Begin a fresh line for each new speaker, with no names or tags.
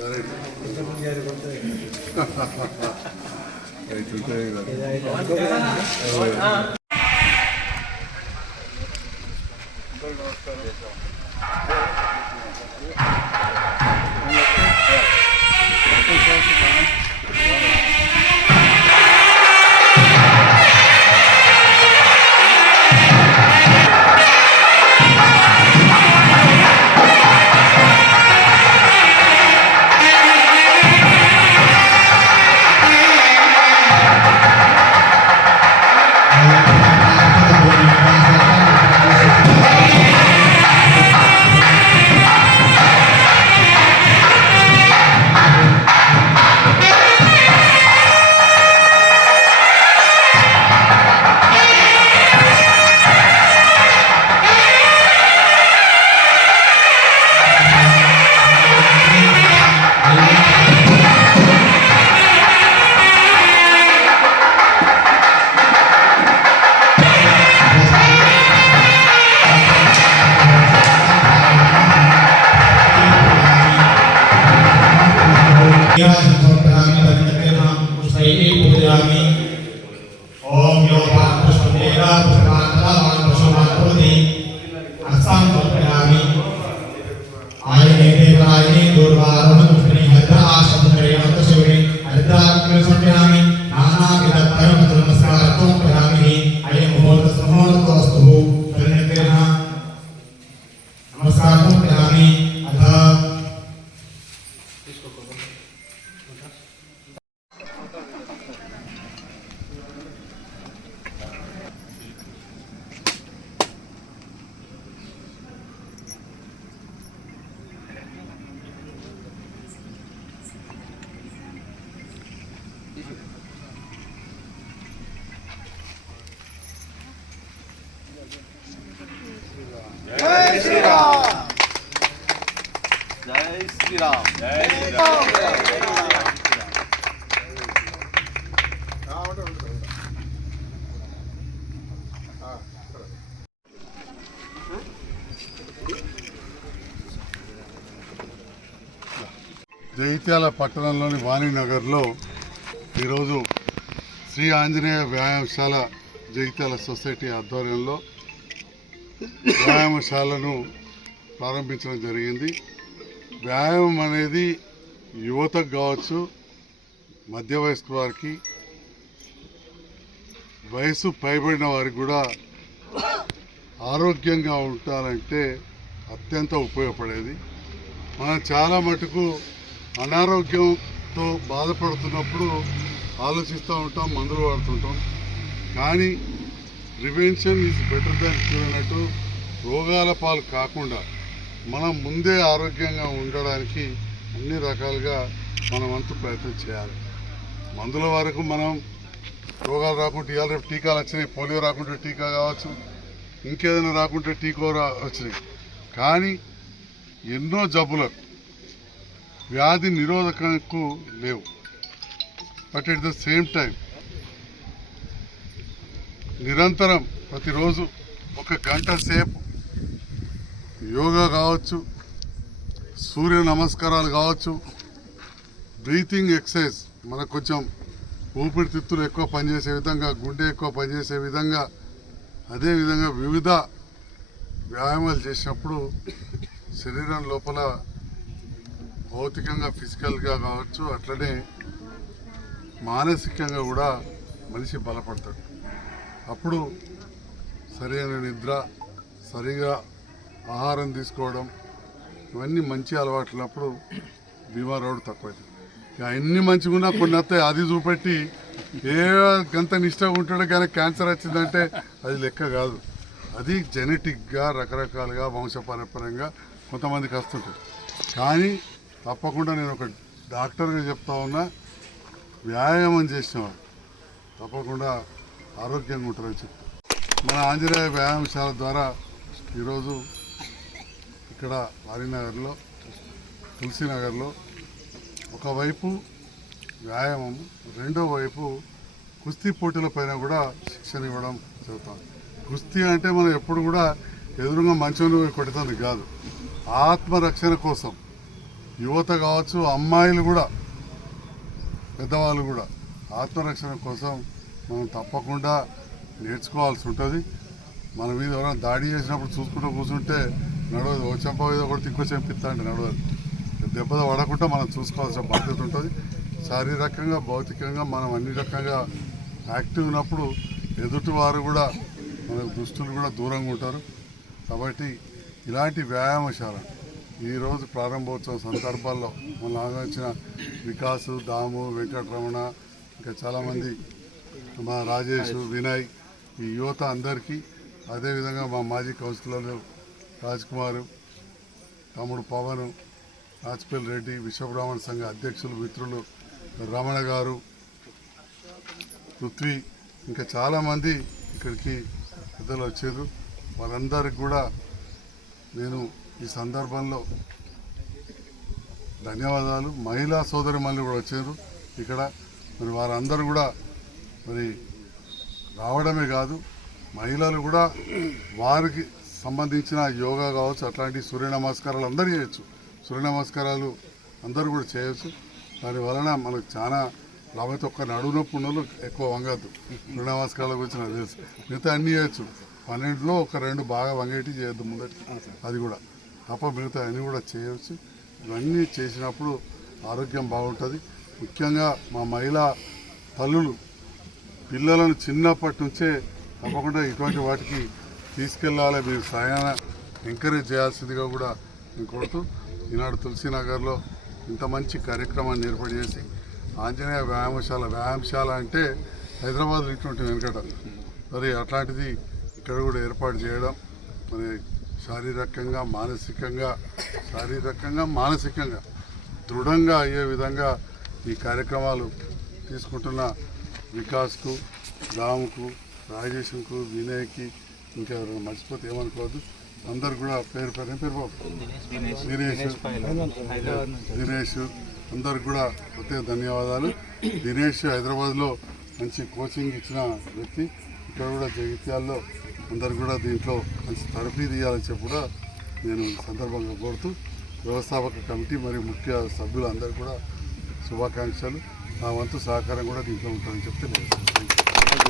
Right
Senhor,
జై శ్రీరామ్ జై శ్రీరామ్
జగిత్యాల పట్టణంలోని వాణినగర్లో ఈరోజు శ్రీ ఆంజనేయ వ్యాయామశాల జగిత్యాల సొసైటీ ఆధ్వర్యంలో వ్యాయామశాలను ప్రారంభించడం జరిగింది. వ్యాయామం అనేది యువతకు కావచ్చు మధ్య వయస్కు వారికి వయసు పైబడిన వారికి కూడా ఆరోగ్యంగా ఉండాలంటే అత్యంత ఉపయోగపడేది. మనం చాలా మటుకు అనారోగ్యంతో బాధపడుతున్నప్పుడు ఆలోచిస్తూ ఉంటాం మందులు వాడుతుంటాం కానీ prevention is better than cure అన్నట్టు రోగాల పాలు కాకుండా మనం ముందే ఆరోగ్యంగా ఉండడానికి అన్ని రకాలుగా మనం అంత ప్రయత్నం చేయాలి. మందుల వరకు మనం రోగాలు రాకుండా ఇవాళ రేపు టీకాలు వచ్చినాయి పోలియో రాకుంటే టీకా కావచ్చు ఇంకేదైనా రాకుంటే టీకో రా వచ్చినాయి. కానీ ఎన్నో జబ్బులకు వ్యాధి నిరోధకకు లేవు. But at the same time నిరంతరం ప్రతిరోజు ఒక గంట సేపు యోగా కావచ్చు సూర్య నమస్కారాలు కావచ్చు బ్రీతింగ్ ఎక్సర్సైజ్ మనకు కొంచెం ఊపిరితిత్తులు ఎక్కువ పనిచేసే విధంగా గుండె ఎక్కువ పనిచేసే విధంగా అదేవిధంగా వివిధ వ్యాయామాలు చేసినప్పుడు శరీరం లోపల భౌతికంగా ఫిజికల్గా కావచ్చు అట్లనే మానసికంగా కూడా మనిషి బలపడతాడు. అప్పుడు సరైన నిద్ర సరిగా ఆహారం తీసుకోవడం ఇవన్నీ మంచి అలవాట్లప్పుడు బీమార్ అవడం తక్కువైతుంది ఇక అన్ని మంచిగా కొన్ని వస్తాయి అది చూపెట్టి ఏ గంత నిష్టగా ఉంటాడో కానీ క్యాన్సర్ వచ్చిందంటే అది లెక్క కాదు. అది జెనెటిక్గా రకరకాలుగా వంశపారంపర్యంగా కొంతమందికి వస్తుంటుంది. కానీ తప్పకుండా నేను ఒక డాక్టర్గా చెప్తా ఉన్నా వ్యాయామం చేసిన తప్పకుండా ఆరోగ్యంగా ఉంటారని చెప్తా మన ఆంజనేయ వ్యాయామశాల ద్వారా ఈరోజు ఇక్కడ వారినగర్లో తులసీనగర్లో ఒకవైపు వ్యాయామం రెండో వైపు కుస్తీ పోటీల పైన కూడా శిక్షణ ఇవ్వడం జరుగుతుంది. కుస్తీ అంటే మనం ఎప్పుడు కూడా ఎదురుగా మంచంలో కొడుతుంది కాదు. ఆత్మరక్షణ కోసం యువత కావచ్చు అమ్మాయిలు కూడా పెద్దవాళ్ళు కూడా ఆత్మరక్షణ కోసం మనం తప్పకుండా నేర్చుకోవాల్సి ఉంటుంది. మన మీద ఎవరైనా దాడి చేసినప్పుడు చూసుకుంటూ కూర్చుంటే నడవదు. ఓ చెంప మీద ఒకటి ఇంకో చెంపిస్తా అంటే నడవదు. దెబ్బ పడకుండా మనం చూసుకోవాల్సిన బాధ్యత ఉంటుంది. శారీరకంగా భౌతికంగా మనం అన్ని రకంగా యాక్టివ్ ఉన్నప్పుడు ఎదుటి వారు కూడా మన దుస్తులు కూడా దూరంగా ఉంటారు. కాబట్టి ఇలాంటి వ్యాయామశాల ఈరోజు ప్రారంభోత్సవం సందర్భాల్లో మన ఆలోచించిన వికాసు దాము వెంకటరమణ ఇంకా చాలామంది మా రాజేష్ వినయ్ ఈ యువత అందరికీ అదేవిధంగా మా మాజీ కౌన్సిలర్లు రాజ్ కుమార్ తమ్ముడు పవన్ రాజ్పల్లి రెడ్డి విశ్వబ్రాహ్మణ సంఘ అధ్యక్షులు మిత్రులు రమణ గారు పృథ్వీ ఇంకా చాలామంది ఇక్కడికి పెద్దలు వచ్చారు. వాళ్ళందరికీ కూడా నేను ఈ సందర్భంలో ధన్యవాదాలు. మహిళా సోదరి మళ్ళీ కూడా వచ్చారు ఇక్కడ. మరి వారందరూ కూడా మరి రావడమే కాదు మహిళలు కూడా వారికి సంబంధించిన యోగా కావచ్చు అట్లాంటి సూర్య నమస్కారాలు అందరూ చేయొచ్చు. సూర్య నమస్కారాలు అందరూ కూడా చేయొచ్చు. దాని వలన మనకు చాలా లాభైతే ఒక్క నడువు నొప్పి ఉన్నోళ్ళు ఎక్కువ వంగద్దు. సూర్య నమస్కారాల గురించి నాకు తెలుసు. మిగతా అన్నీ చేయొచ్చు. పన్నెండులో ఒక రెండు బాగా వంగేటి చేయొద్దు ముందటి. అది కూడా. తప్ప మిగతా అన్నీ కూడా చేయవచ్చు ఇవన్నీ చేసినప్పుడు ఆరోగ్యం బాగుంటుంది. ముఖ్యంగా మా మహిళా తల్లులు పిల్లలను చిన్నప్పటి నుంచే తప్పకుండా ఇటువంటి వాటికి తీసుకెళ్ళాలి మీరు సాయాన ఎంకరేజ్ చేయాల్సిందిగా కూడా నేను కోరుతూ ఈనాడు తులసీనగర్లో ఇంత మంచి కార్యక్రమాన్ని ఏర్పాటు చేసి ఆంజనేయ వ్యాయామశాల వ్యాయామశాల అంటే హైదరాబాద్లో ఇటువంటి వెనుకట. మరి అట్లాంటిది ఇక్కడ కూడా ఏర్పాటు చేయడం మరి శారీరకంగా మానసికంగా శారీరకంగా మానసికంగా దృఢంగా అయ్యే విధంగా ఈ కార్యక్రమాలు తీసుకుంటున్న వికాస్కు రాముకు రాజేష్కు వినయ్కి ఇంకా ఎవరైనా మర్చిపోతే ఏమనుకోవద్దు. అందరు కూడా పేరు పేరు పేరు దినేష్ దినేష్ అందరికి కూడా ప్రత్యేక ధన్యవాదాలు. దినేష్ హైదరాబాద్లో మంచి కోచింగ్ ఇచ్చిన వ్యక్తి. ఇక్కడ కూడా జగిత్యాల్లో అందరు కూడా దీంట్లో మంచి తరఫీ తీయాలని చెప్పి కూడా నేను సందర్భంగా కోరుతూ వ్యవస్థాపక కమిటీ మరియు ముఖ్య సభ్యులు అందరూ కూడా శుభాకాంక్షలు. నా వంతు సహకారం కూడా దీంట్లో ఉంటుందని చెప్తే నేను